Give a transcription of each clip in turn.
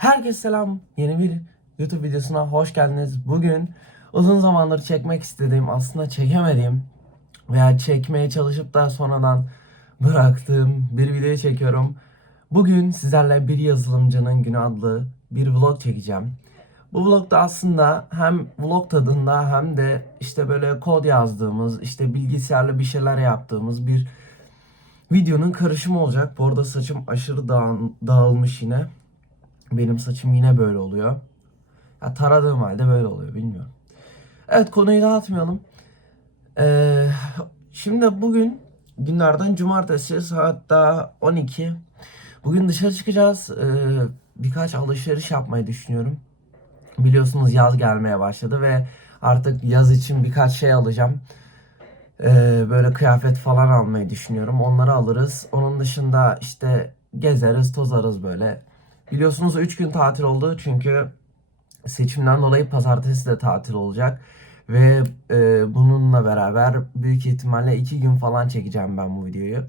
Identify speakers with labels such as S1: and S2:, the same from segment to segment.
S1: Herkese selam. Yeni bir YouTube videosuna hoş geldiniz. Bugün uzun zamandır çekmek istediğim, aslında çekemediğim veya çekmeye çalışıp da sonradan bıraktığım bir video çekiyorum. Bugün sizlerle bir yazılımcının günü adlı bir vlog çekeceğim. Bu vlogda aslında hem vlog tadında hem de işte böyle kod yazdığımız, işte bilgisayarla bir şeyler yaptığımız bir videonun karışımı olacak. Bu arada saçım aşırı dağın- dağılmış yine. Benim saçım yine böyle oluyor. Ya taradığım halde böyle oluyor bilmiyorum. Evet konuyu dağıtmayalım. Ee, şimdi bugün günlerden cumartesi saat daha 12. Bugün dışarı çıkacağız. Ee, birkaç alışveriş yapmayı düşünüyorum. Biliyorsunuz yaz gelmeye başladı ve artık yaz için birkaç şey alacağım. Ee, böyle kıyafet falan almayı düşünüyorum. Onları alırız. Onun dışında işte gezeriz, tozarız böyle. Biliyorsunuz 3 gün tatil oldu çünkü seçimden dolayı pazartesi de tatil olacak. Ve e, bununla beraber büyük ihtimalle 2 gün falan çekeceğim ben bu videoyu.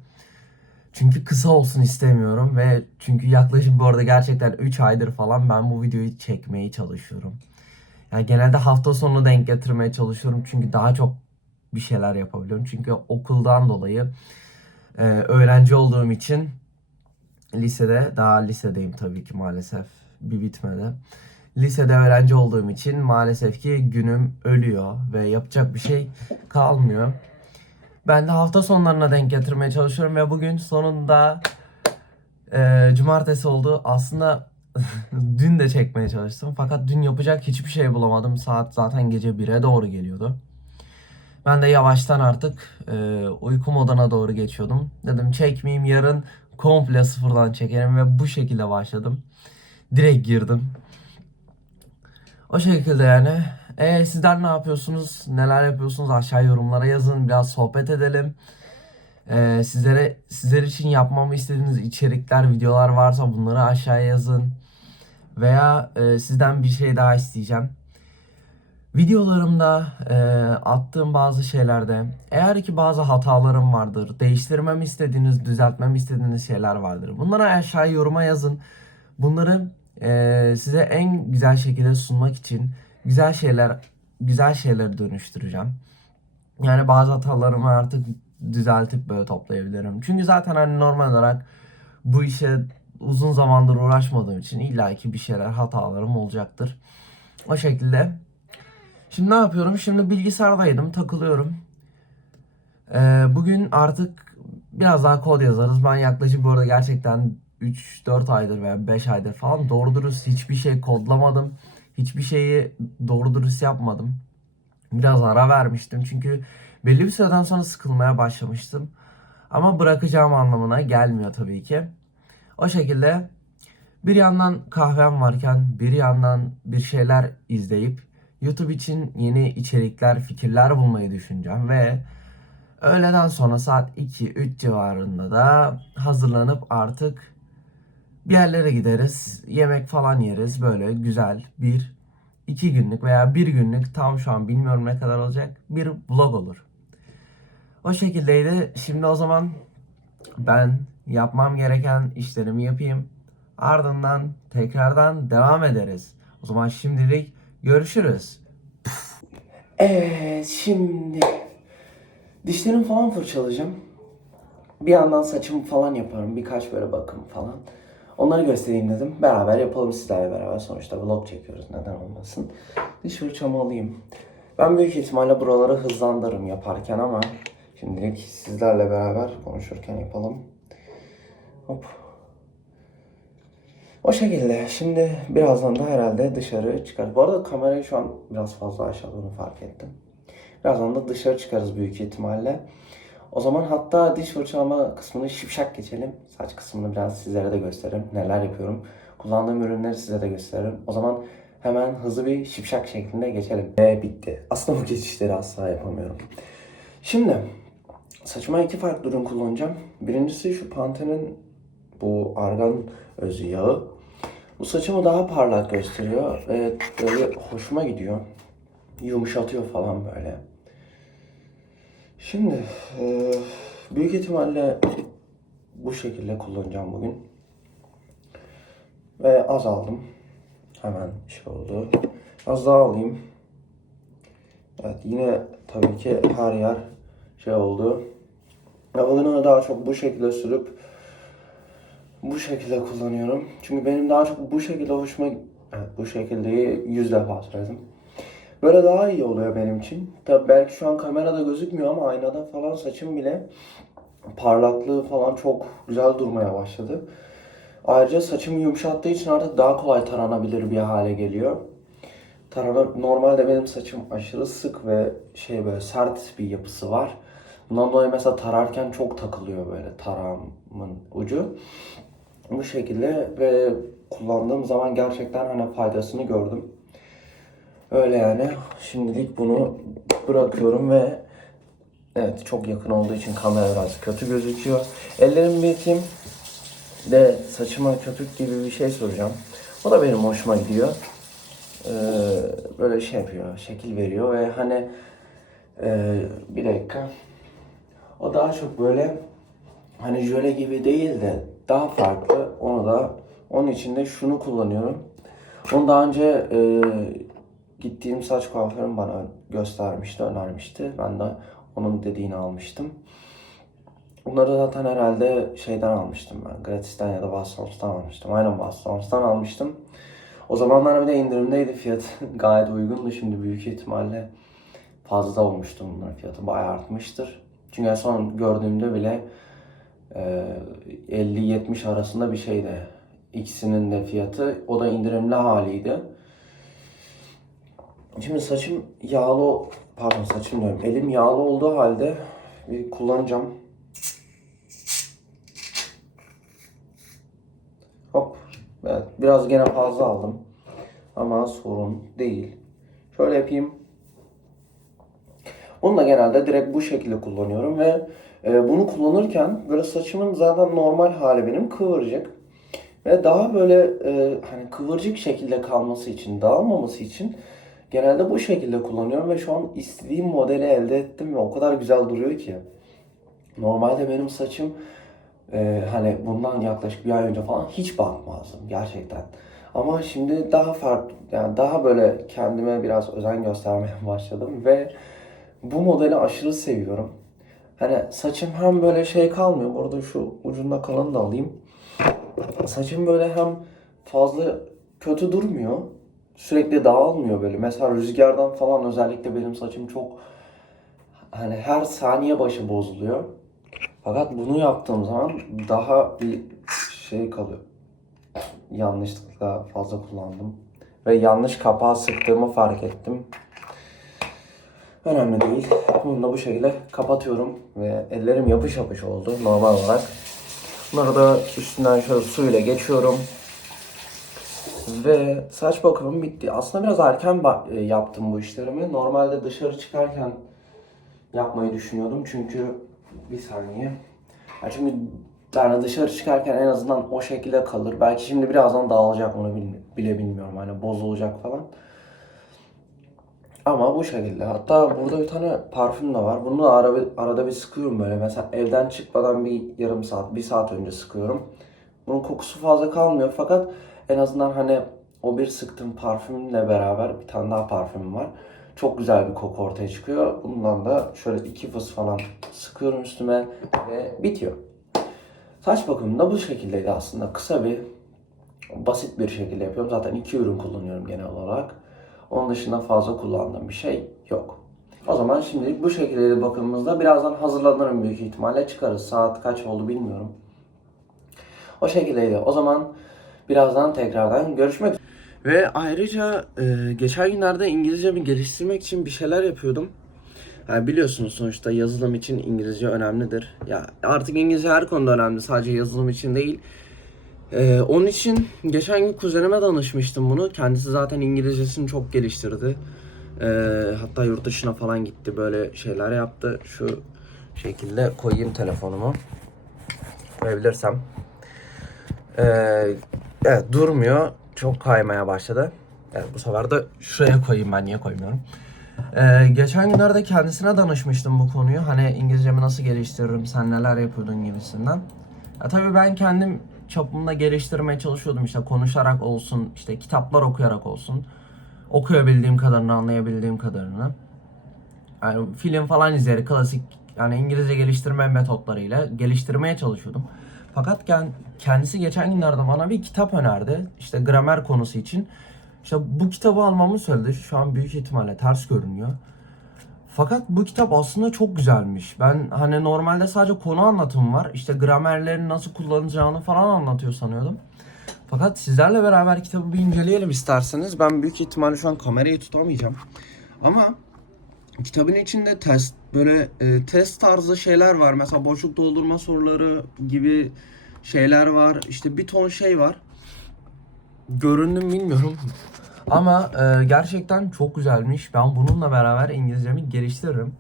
S1: Çünkü kısa olsun istemiyorum ve çünkü yaklaşık bu arada gerçekten 3 aydır falan ben bu videoyu çekmeye çalışıyorum. Yani genelde hafta sonu denk getirmeye çalışıyorum çünkü daha çok bir şeyler yapabiliyorum. Çünkü okuldan dolayı e, öğrenci olduğum için lisede daha lisedeyim tabii ki maalesef bir bitmedi. Lisede öğrenci olduğum için maalesef ki günüm ölüyor ve yapacak bir şey kalmıyor. Ben de hafta sonlarına denk getirmeye çalışıyorum ve bugün sonunda e, cumartesi oldu. Aslında dün de çekmeye çalıştım fakat dün yapacak hiçbir şey bulamadım. Saat zaten gece 1'e doğru geliyordu. Ben de yavaştan artık e, uyku moduna doğru geçiyordum. Dedim çekmeyeyim yarın komple sıfırdan çekerim ve bu şekilde başladım. Direkt girdim. O şekilde yani. E, sizler ne yapıyorsunuz? Neler yapıyorsunuz? Aşağı yorumlara yazın. Biraz sohbet edelim. E, sizlere sizler için yapmamı istediğiniz içerikler, videolar varsa bunları aşağıya yazın. Veya e, sizden bir şey daha isteyeceğim. Videolarımda e, attığım bazı şeylerde eğer ki bazı hatalarım vardır, değiştirmemi istediğiniz, düzeltmemi istediğiniz şeyler vardır. Bunları aşağı yoruma yazın. Bunları e, size en güzel şekilde sunmak için güzel şeyler, güzel şeyler dönüştüreceğim. Yani bazı hatalarımı artık düzeltip böyle toplayabilirim. Çünkü zaten hani normal olarak bu işe uzun zamandır uğraşmadığım için illaki bir şeyler hatalarım olacaktır. O şekilde Şimdi ne yapıyorum? Şimdi bilgisayardaydım, takılıyorum. Ee, bugün artık biraz daha kod yazarız. Ben yaklaşık bu arada gerçekten 3-4 aydır veya 5 aydır falan doğru dürüst hiçbir şey kodlamadım. Hiçbir şeyi doğru dürüst yapmadım. Biraz ara vermiştim çünkü belli bir süreden sonra sıkılmaya başlamıştım. Ama bırakacağım anlamına gelmiyor tabii ki. O şekilde bir yandan kahvem varken bir yandan bir şeyler izleyip YouTube için yeni içerikler, fikirler bulmayı düşüneceğim ve öğleden sonra saat 2-3 civarında da hazırlanıp artık bir yerlere gideriz. Yemek falan yeriz. Böyle güzel bir iki günlük veya bir günlük tam şu an bilmiyorum ne kadar olacak bir vlog olur. O şekildeydi. Şimdi o zaman ben yapmam gereken işlerimi yapayım. Ardından tekrardan devam ederiz. O zaman şimdilik görüşürüz. Evet şimdi dişlerimi falan fırçalayacağım. Bir yandan saçımı falan yaparım. Birkaç böyle bakım falan. Onları göstereyim dedim. Beraber yapalım sizlerle beraber. Sonuçta vlog çekiyoruz. Neden olmasın. Diş fırçamı alayım. Ben büyük ihtimalle buraları hızlandırırım yaparken ama şimdilik sizlerle beraber konuşurken yapalım. Hop. O şekilde. Şimdi birazdan da herhalde dışarı çıkarız. Bu arada kamerayı şu an biraz fazla aşağıda fark ettim. Birazdan da dışarı çıkarız büyük ihtimalle. O zaman hatta diş fırçalama kısmını şipşak geçelim. Saç kısmını biraz sizlere de gösteririm. Neler yapıyorum. Kullandığım ürünleri size de gösteririm. O zaman hemen hızlı bir şipşak şeklinde geçelim. Ve bitti. Aslında bu geçişleri asla yapamıyorum. Şimdi saçıma iki farklı ürün kullanacağım. Birincisi şu Pantene'in bu argan özü yağı. Bu saçımı daha parlak gösteriyor ve böyle hoşuma gidiyor. Yumuşatıyor falan böyle. Şimdi e, büyük ihtimalle bu şekilde kullanacağım bugün. Ve az aldım. Hemen şey oldu. Az daha alayım. Evet yine tabii ki her yer şey oldu. Ya bugün daha çok bu şekilde sürüp bu şekilde kullanıyorum. Çünkü benim daha çok bu şekilde hoşuma evet, bu şekilde yüz defa söyledim. Böyle daha iyi oluyor benim için. Tabii belki şu an kamerada gözükmüyor ama aynada falan saçım bile parlaklığı falan çok güzel durmaya başladı. Ayrıca saçımı yumuşattığı için artık daha kolay taranabilir bir hale geliyor. Tarana, normalde benim saçım aşırı sık ve şey böyle sert bir yapısı var. Bundan dolayı mesela tararken çok takılıyor böyle tarağımın ucu. Bu şekilde ve kullandığım zaman gerçekten hani faydasını gördüm. Öyle yani. Şimdilik bunu bırakıyorum ve evet çok yakın olduğu için kamera biraz kötü gözüküyor. Ellerimi yıkayayım de saçıma köpük gibi bir şey soracağım. O da benim hoşuma gidiyor. Ee, böyle şey yapıyor, şekil veriyor ve hani e, bir dakika. O daha çok böyle hani jöle gibi değil de daha farklı. Onu da onun için de şunu kullanıyorum. Onu daha önce e, gittiğim saç kuaförüm bana göstermişti, önermişti. Ben de onun dediğini almıştım. Bunları zaten herhalde şeyden almıştım ben. Gratis'ten ya da Wassons'tan almıştım. Aynen Wassons'tan almıştım. O zamanlar bir de indirimdeydi fiyat. Gayet uygundu. Şimdi büyük ihtimalle fazla olmuştu bunların fiyatı. Bayağı artmıştır. Çünkü en son gördüğümde bile 50-70 arasında bir şeydi. İkisinin de fiyatı. O da indirimli haliydi. Şimdi saçım yağlı, pardon saçım diyorum. Elim yağlı olduğu halde bir kullanacağım. Hop. Evet, biraz gene fazla aldım. Ama sorun değil. Şöyle yapayım. Bunu da genelde direkt bu şekilde kullanıyorum ve e, bunu kullanırken böyle saçımın zaten normal hali benim kıvırcık. Ve daha böyle e, hani kıvırcık şekilde kalması için, dağılmaması için genelde bu şekilde kullanıyorum ve şu an istediğim modeli elde ettim ve o kadar güzel duruyor ki. Normalde benim saçım ee, hani bundan yaklaşık bir ay önce falan hiç bakmazdım gerçekten. Ama şimdi daha farklı, yani daha böyle kendime biraz özen göstermeye başladım ve bu modeli aşırı seviyorum. Hani saçım hem böyle şey kalmıyor, burada şu ucunda kalanı da alayım. Saçım böyle hem fazla kötü durmuyor, sürekli dağılmıyor böyle. Mesela rüzgardan falan özellikle benim saçım çok hani her saniye başı bozuluyor. Fakat bunu yaptığım zaman daha bir şey kalıyor. Yanlışlıkla fazla kullandım. Ve yanlış kapağı sıktığımı fark ettim. Önemli değil. Bunu da bu şekilde kapatıyorum. Ve ellerim yapış yapış oldu normal olarak. Bunları da üstünden şöyle suyla geçiyorum. Ve saç bakımım bitti. Aslında biraz erken e, yaptım bu işlerimi. Normalde dışarı çıkarken yapmayı düşünüyordum. Çünkü bir saniye. Ya çünkü yani dışarı çıkarken en azından o şekilde kalır. Belki şimdi birazdan dağılacak onu bil- bile bilmiyorum. Hani bozulacak falan. Ama bu şekilde. Hatta burada bir tane parfüm de var. Bunu da arada, arada bir sıkıyorum böyle. Mesela evden çıkmadan bir yarım saat, bir saat önce sıkıyorum. Bunun kokusu fazla kalmıyor fakat en azından hani o bir sıktığım parfümle beraber bir tane daha parfüm var. Çok güzel bir koku ortaya çıkıyor. Bundan da şöyle iki fıs falan sıkıyorum üstüme ve bitiyor. Saç bakımı da bu şekildeydi aslında. Kısa bir, basit bir şekilde yapıyorum. Zaten iki ürün kullanıyorum genel olarak. Onun dışında fazla kullandığım bir şey yok. O zaman şimdilik bu şekilde bakımımızda birazdan hazırlanırım büyük ihtimalle çıkarız. Saat kaç oldu bilmiyorum. O şekildeydi. O zaman birazdan tekrardan görüşmek. Ve ayrıca e, geçen günlerde İngilizcemi geliştirmek için bir şeyler yapıyordum. Yani biliyorsunuz sonuçta yazılım için İngilizce önemlidir. Ya artık İngilizce her konuda önemli, sadece yazılım için değil. E, onun için geçen gün kuzenime danışmıştım bunu. Kendisi zaten İngilizcesini çok geliştirdi. E, hatta yurt dışına falan gitti, böyle şeyler yaptı. Şu şekilde koyayım telefonumu. Koyabilirsem. Ee, evet durmuyor. Çok kaymaya başladı. Evet bu sefer de şuraya koyayım ben niye koymuyorum. Ee, geçen günlerde kendisine danışmıştım bu konuyu. Hani İngilizcemi nasıl geliştiririm, sen neler yapıyordun gibisinden. Ya tabii ben kendim çapımda geliştirmeye çalışıyordum işte konuşarak olsun, işte kitaplar okuyarak olsun. Okuyabildiğim kadarını, anlayabildiğim kadarını. Yani film falan izleyerek klasik yani İngilizce geliştirme metotlarıyla geliştirmeye çalışıyordum. Fakat ken- kendisi geçen günlerde bana bir kitap önerdi. İşte gramer konusu için. İşte bu kitabı almamı söyledi. Şu an büyük ihtimalle ters görünüyor. Fakat bu kitap aslında çok güzelmiş. Ben hani normalde sadece konu anlatımı var. İşte gramerlerin nasıl kullanacağını falan anlatıyor sanıyordum. Fakat sizlerle beraber kitabı bir inceleyelim isterseniz. Ben büyük ihtimalle şu an kamerayı tutamayacağım. Ama kitabın içinde test böyle e, test tarzı şeyler var. Mesela boşluk doldurma soruları gibi şeyler var. İşte bir ton şey var. Göründüm bilmiyorum. Ama e, gerçekten çok güzelmiş. Ben bununla beraber İngilizcemi geliştiririm.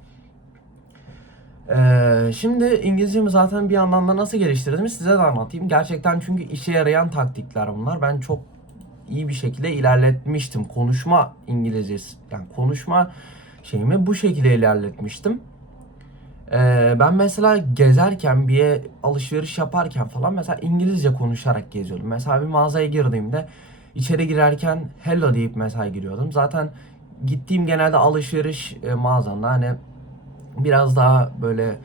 S1: E, şimdi İngilizcemi zaten bir yandan da nasıl geliştirdiğimi size de anlatayım. Gerçekten çünkü işe yarayan taktikler bunlar. Ben çok iyi bir şekilde ilerletmiştim. Konuşma İngilizcesi, yani konuşma şeyimi bu şekilde ilerletmiştim. Ee, ben mesela gezerken bir alışveriş yaparken falan mesela İngilizce konuşarak geziyordum. Mesela bir mağazaya girdiğimde içeri girerken hello deyip mesela giriyordum. Zaten gittiğim genelde alışveriş e, mağazanda hani biraz daha böyle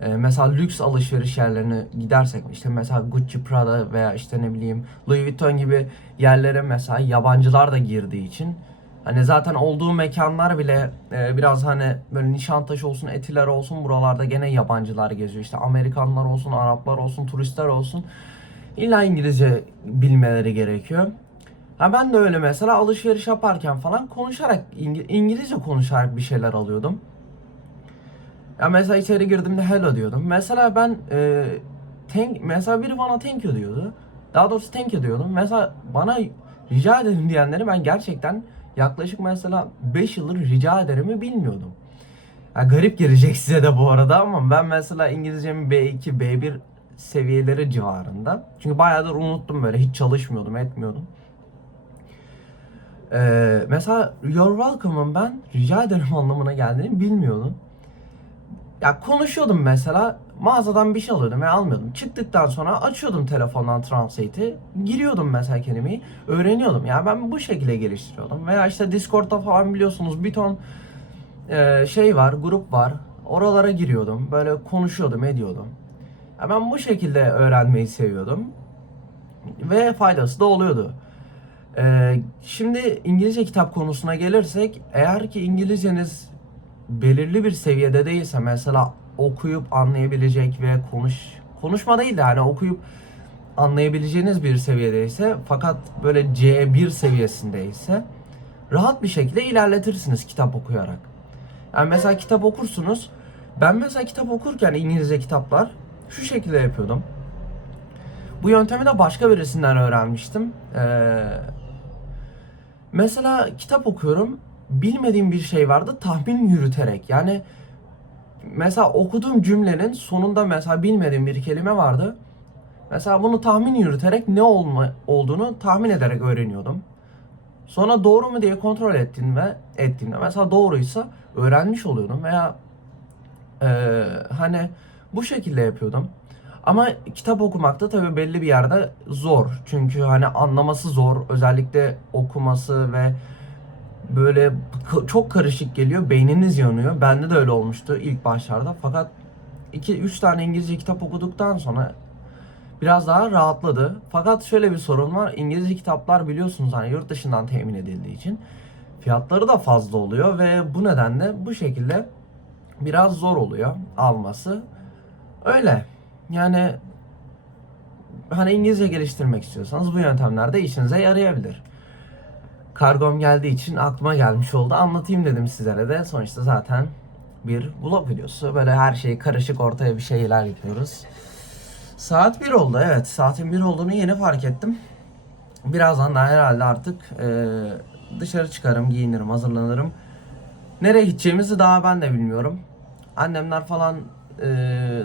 S1: e, mesela lüks alışveriş yerlerine gidersek işte mesela Gucci, Prada veya işte ne bileyim Louis Vuitton gibi yerlere mesela yabancılar da girdiği için Hani zaten olduğu mekanlar bile e, biraz hani böyle Nişantaşı olsun, Etiler olsun buralarda gene yabancılar geziyor. İşte Amerikanlar olsun, Araplar olsun, turistler olsun. İlla İngilizce bilmeleri gerekiyor. Ha ben de öyle mesela alışveriş yaparken falan konuşarak İngi- İngilizce konuşarak bir şeyler alıyordum. Ya mesela içeri girdiğimde hello diyordum. Mesela ben e, thank, mesela biri bana thank you diyordu. Daha doğrusu thank you diyordum. Mesela bana rica ederim diyenleri ben gerçekten yaklaşık mesela 5 yıldır rica ederimi bilmiyordum. Ya garip gelecek size de bu arada ama ben mesela İngilizcemin B2, B1 seviyeleri civarında. Çünkü bayağıdır unuttum böyle hiç çalışmıyordum, etmiyordum. Ee, mesela you're welcome'ın ben rica ederim anlamına geldiğini bilmiyordum. Ya konuşuyordum mesela mağazadan bir şey alıyordum ve almıyordum. Çıktıktan sonra açıyordum telefondan Translate'i. Giriyordum mesela kelimeyi. Öğreniyordum. Yani ben bu şekilde geliştiriyordum. Veya işte Discord'da falan biliyorsunuz bir ton e, şey var, grup var. Oralara giriyordum. Böyle konuşuyordum, ediyordum. Ya ben bu şekilde öğrenmeyi seviyordum. Ve faydası da oluyordu. Ee, şimdi İngilizce kitap konusuna gelirsek eğer ki İngilizceniz belirli bir seviyede değilse mesela okuyup anlayabilecek ve konuş konuşma değil de hani okuyup anlayabileceğiniz bir seviyedeyse fakat böyle C1 seviyesindeyse rahat bir şekilde ilerletirsiniz kitap okuyarak. Yani mesela kitap okursunuz. Ben mesela kitap okurken İngilizce kitaplar şu şekilde yapıyordum. Bu yöntemi de başka birisinden öğrenmiştim. Ee, mesela kitap okuyorum. Bilmediğim bir şey vardı tahmin yürüterek. Yani mesela okuduğum cümlenin sonunda mesela bilmediğim bir kelime vardı. Mesela bunu tahmin yürüterek ne olma, olduğunu tahmin ederek öğreniyordum. Sonra doğru mu diye kontrol ettiğimde, ettiğimde mesela doğruysa öğrenmiş oluyordum veya eee, hani bu şekilde yapıyordum. Ama kitap okumakta tabii belli bir yerde zor. Çünkü hani anlaması zor. Özellikle okuması ve böyle çok karışık geliyor. Beyniniz yanıyor. Bende de öyle olmuştu ilk başlarda. Fakat 2-3 tane İngilizce kitap okuduktan sonra biraz daha rahatladı. Fakat şöyle bir sorun var. İngilizce kitaplar biliyorsunuz hani yurt dışından temin edildiği için fiyatları da fazla oluyor ve bu nedenle bu şekilde biraz zor oluyor alması. Öyle. Yani hani İngilizce geliştirmek istiyorsanız bu yöntemler de işinize yarayabilir. Kargom geldiği için aklıma gelmiş oldu. Anlatayım dedim sizlere de. Sonuçta zaten bir vlog videosu. Böyle her şey karışık ortaya bir şeyler yapıyoruz. Saat 1 oldu evet. Saatin 1 olduğunu yeni fark ettim. Birazdan da herhalde artık e, dışarı çıkarım, giyinirim, hazırlanırım. Nereye gideceğimizi daha ben de bilmiyorum. Annemler falan e,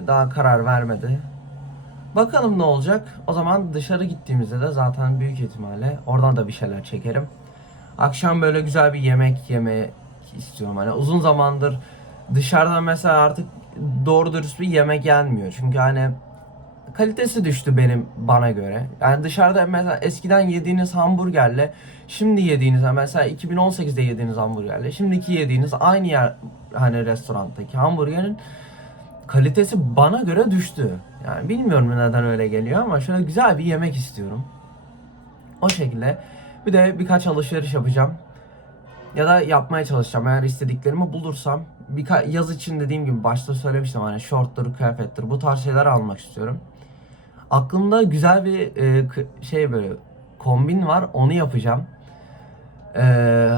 S1: daha karar vermedi. Bakalım ne olacak. O zaman dışarı gittiğimizde de zaten büyük ihtimalle oradan da bir şeyler çekerim. Akşam böyle güzel bir yemek yemeyi istiyorum. Hani uzun zamandır dışarıda mesela artık doğru dürüst bir yemek yenmiyor. Çünkü hani kalitesi düştü benim bana göre. Yani dışarıda mesela eskiden yediğiniz hamburgerle şimdi yediğiniz mesela 2018'de yediğiniz hamburgerle şimdiki yediğiniz aynı yer hani restorandaki hamburgerin kalitesi bana göre düştü. Yani bilmiyorum neden öyle geliyor ama şöyle güzel bir yemek istiyorum. O şekilde bir de birkaç alışveriş yapacağım. Ya da yapmaya çalışacağım. Eğer istediklerimi bulursam birka- yaz için dediğim gibi başta söylemiştim hani şorttur, kıyafettir bu tarz şeyler almak istiyorum. Aklımda güzel bir e, şey böyle kombin var onu yapacağım. E,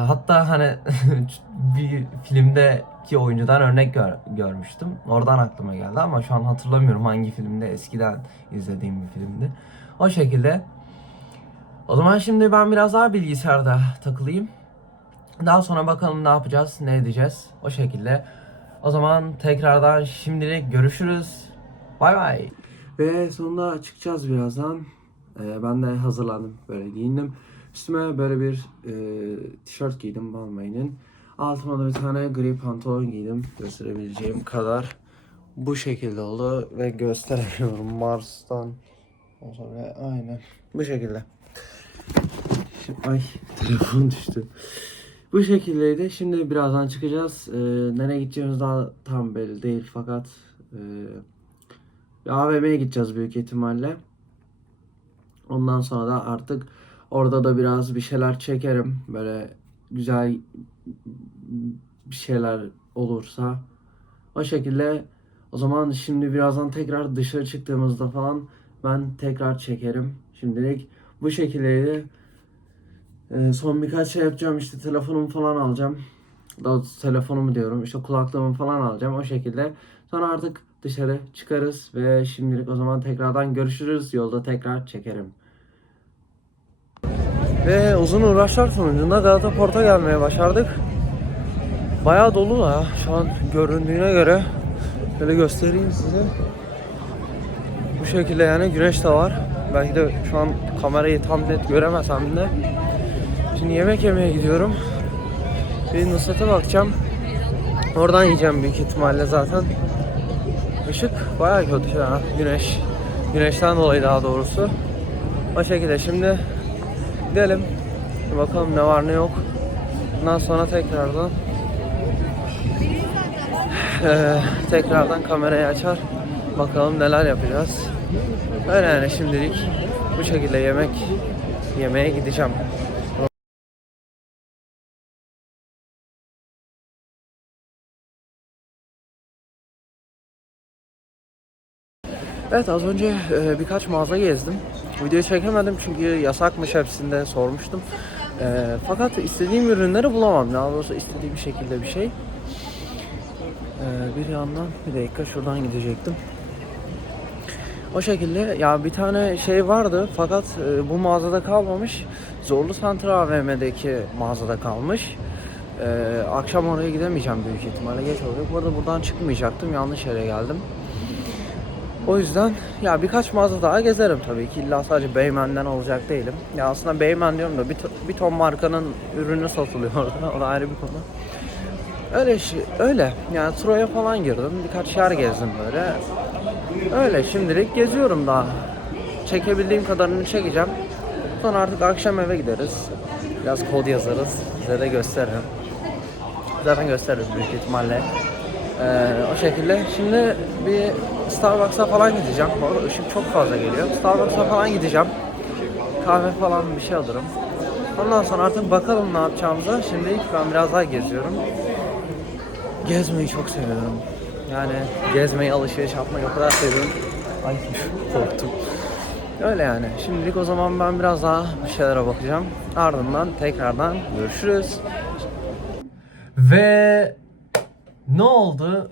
S1: hatta hani bir filmdeki oyuncudan örnek gör- görmüştüm. Oradan aklıma geldi ama şu an hatırlamıyorum hangi filmde eskiden izlediğim bir filmdi. O şekilde. O zaman şimdi ben biraz daha bilgisayarda takılayım. Daha sonra bakalım ne yapacağız, ne edeceğiz. O şekilde. O zaman tekrardan şimdilik görüşürüz. Bay bay. Ve sonunda çıkacağız birazdan. Ee, ben de hazırlandım. Böyle giyindim. Üstüme böyle bir e, tişört giydim Balmain'in. Altıma da bir tane gri pantolon giydim. Gösterebileceğim kadar. Bu şekilde oldu ve gösteremiyorum Mars'tan. O sonra aynen. Bu şekilde. Ay telefon düştü. Bu şekildeydi. Şimdi birazdan çıkacağız. Ee, nereye gideceğimiz daha tam belli değil fakat e, AVM'ye gideceğiz büyük ihtimalle. Ondan sonra da artık orada da biraz bir şeyler çekerim. Böyle güzel bir şeyler olursa. O şekilde o zaman şimdi birazdan tekrar dışarı çıktığımızda falan ben tekrar çekerim. Şimdilik bu şekildeydi. Ee, son birkaç şey yapacağım işte telefonumu falan alacağım. Daha telefonumu diyorum işte kulaklığımı falan alacağım o şekilde. Sonra artık dışarı çıkarız ve şimdilik o zaman tekrardan görüşürüz. Yolda tekrar çekerim. Ve uzun uğraşlar sonucunda Galata Port'a gelmeye başardık. Bayağı dolu da şu an göründüğüne göre. Şöyle göstereyim size. Bu şekilde yani güneş de var. Belki de şu an kamerayı tam net göremesem de. Şimdi yemek yemeye gidiyorum. Bir Nusret'e bakacağım. Oradan yiyeceğim büyük ihtimalle zaten. Işık bayağı kötü şu an. Güneş. Güneşten dolayı daha doğrusu. O şekilde şimdi gidelim. Bakalım ne var ne yok. Bundan sonra tekrardan eee, tekrardan kamerayı açar. Bakalım neler yapacağız. Öyle yani şimdilik bu şekilde yemek yemeye gideceğim. Evet az önce e, birkaç mağaza gezdim. Video çekemedim çünkü yasakmış hepsinde sormuştum. E, fakat istediğim ürünleri bulamam. Daha doğrusu istediğim şekilde bir şey. E, bir yandan bir dakika şuradan gidecektim. O şekilde ya bir tane şey vardı fakat e, bu mağazada kalmamış. Zorlu Santra AVM'deki mağazada kalmış. E, akşam oraya gidemeyeceğim büyük ihtimalle geç oluyor. Bu arada buradan çıkmayacaktım yanlış yere geldim. O yüzden ya birkaç mağaza daha gezerim tabii ki. İlla sadece Beymen'den olacak değilim. Ya aslında Beymen diyorum da bir, bir ton markanın ürünü satılıyor orada. O da ayrı bir konu. Öyle şey, öyle. Yani Troy'a falan girdim. Birkaç yer gezdim böyle. Öyle şimdilik geziyorum daha. Çekebildiğim kadarını çekeceğim. Sonra artık akşam eve gideriz. Biraz kod yazarız. Size de gösteririm. Zaten gösteririz büyük ihtimalle. Ee, o şekilde. Şimdi bir Starbucks'a falan gideceğim. Bu arada ışık çok fazla geliyor. Starbucks'a falan gideceğim. Kahve falan bir şey alırım. Ondan sonra artık bakalım ne yapacağımıza. Şimdi ben biraz daha geziyorum. Gezmeyi çok seviyorum. Yani gezmeyi, alışveriş yapmayı o kadar seviyorum. Ay korktum. Öyle yani. Şimdilik o zaman ben biraz daha bir şeylere bakacağım. Ardından tekrardan görüşürüz. Ve ne oldu?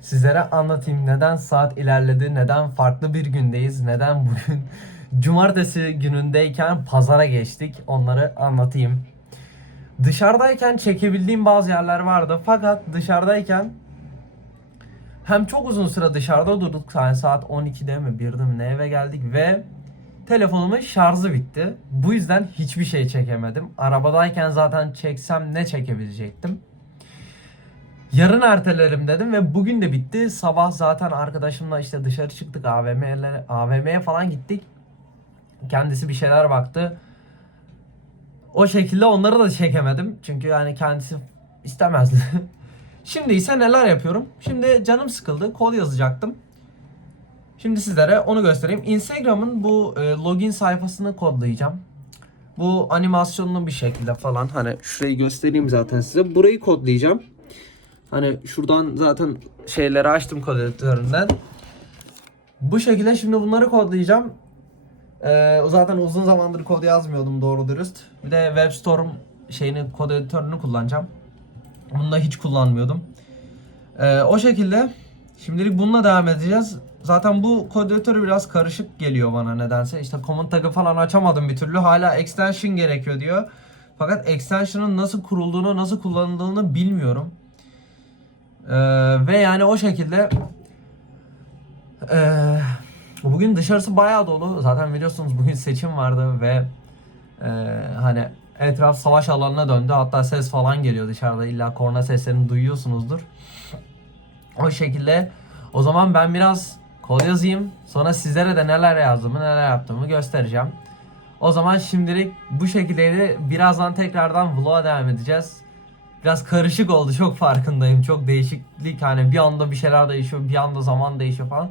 S1: Sizlere anlatayım neden saat ilerledi, neden farklı bir gündeyiz, neden bugün cumartesi günündeyken pazara geçtik. Onları anlatayım. Dışarıdayken çekebildiğim bazı yerler vardı fakat dışarıdayken hem çok uzun süre dışarıda durduk yani saat 12'de mi 1'de mi ne eve geldik ve telefonumun şarjı bitti. Bu yüzden hiçbir şey çekemedim. Arabadayken zaten çeksem ne çekebilecektim? Yarın ertelerim dedim ve bugün de bitti. Sabah zaten arkadaşımla işte dışarı çıktık AVM'ye AVM'ye falan gittik. Kendisi bir şeyler baktı. O şekilde onları da çekemedim. Çünkü yani kendisi istemezdi. Şimdi ise neler yapıyorum? Şimdi canım sıkıldı. Kod yazacaktım. Şimdi sizlere onu göstereyim. Instagram'ın bu e, login sayfasını kodlayacağım. Bu animasyonlu bir şekilde falan. Hani şurayı göstereyim zaten size. Burayı kodlayacağım. Hani şuradan zaten şeyleri açtım kod editöründen. Bu şekilde şimdi bunları kodlayacağım. Ee, zaten uzun zamandır kod yazmıyordum doğru dürüst. Bir de WebStorm şeyini kod editörünü kullanacağım. Bunu da hiç kullanmıyordum. Ee, o şekilde şimdilik bununla devam edeceğiz. Zaten bu kod editörü biraz karışık geliyor bana nedense. İşte command tag'ı falan açamadım bir türlü. Hala extension gerekiyor diyor. Fakat extension'ın nasıl kurulduğunu, nasıl kullanıldığını bilmiyorum. Ee, ve yani o şekilde ee, bugün dışarısı bayağı dolu. Zaten biliyorsunuz bugün seçim vardı ve ee, hani etraf savaş alanına döndü. Hatta ses falan geliyor dışarıda. İlla korna seslerini duyuyorsunuzdur. O şekilde o zaman ben biraz kod yazayım. Sonra sizlere de neler yazdığımı, neler yaptığımı göstereceğim. O zaman şimdilik bu şekildeydi. Birazdan tekrardan vlog'a devam edeceğiz. Biraz karışık oldu çok farkındayım. Çok değişiklik hani bir anda bir şeyler değişiyor, bir anda zaman değişiyor falan.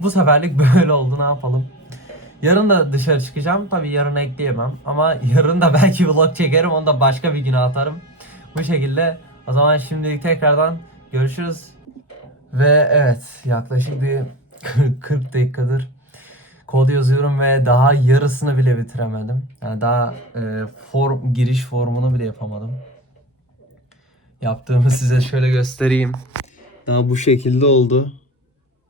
S1: Bu seferlik böyle oldu ne yapalım. Yarın da dışarı çıkacağım. Tabii yarın ekleyemem. Ama yarın da belki vlog çekerim. Onu da başka bir güne atarım. Bu şekilde. O zaman şimdilik tekrardan görüşürüz. Ve evet yaklaşık bir 40 dakikadır kod yazıyorum ve daha yarısını bile bitiremedim. Yani daha e, form giriş formunu bile yapamadım. Yaptığımı size şöyle göstereyim. Daha bu şekilde oldu.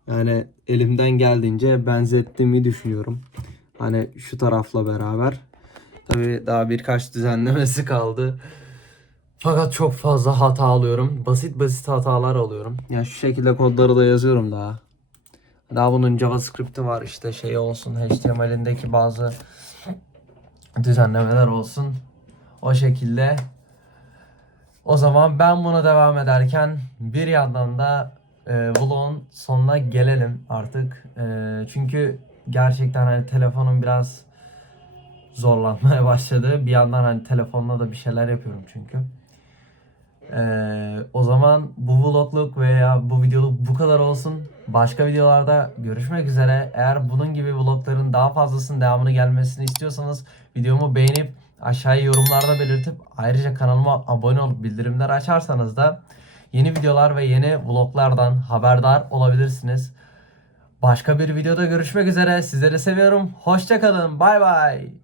S1: Yani elimden geldiğince benzettiğimi düşünüyorum. Hani şu tarafla beraber. Tabii daha birkaç düzenlemesi kaldı. Fakat çok fazla hata alıyorum. Basit basit hatalar alıyorum. Ya şu şekilde kodları da yazıyorum daha. Daha bunun JavaScript'i var işte şey olsun HTML'indeki bazı düzenlemeler olsun. O şekilde. O zaman ben buna devam ederken bir yandan da e, vlogun sonuna gelelim artık. E, çünkü gerçekten hani telefonum biraz zorlanmaya başladı. Bir yandan hani telefonla da bir şeyler yapıyorum çünkü. Ee, o zaman bu vlogluk veya bu videoluk bu kadar olsun. Başka videolarda görüşmek üzere. Eğer bunun gibi vlogların daha fazlasının devamını gelmesini istiyorsanız videomu beğenip aşağıya yorumlarda belirtip ayrıca kanalıma abone olup bildirimleri açarsanız da yeni videolar ve yeni vloglardan haberdar olabilirsiniz. Başka bir videoda görüşmek üzere. Sizleri seviyorum. Hoşçakalın. Bay bay.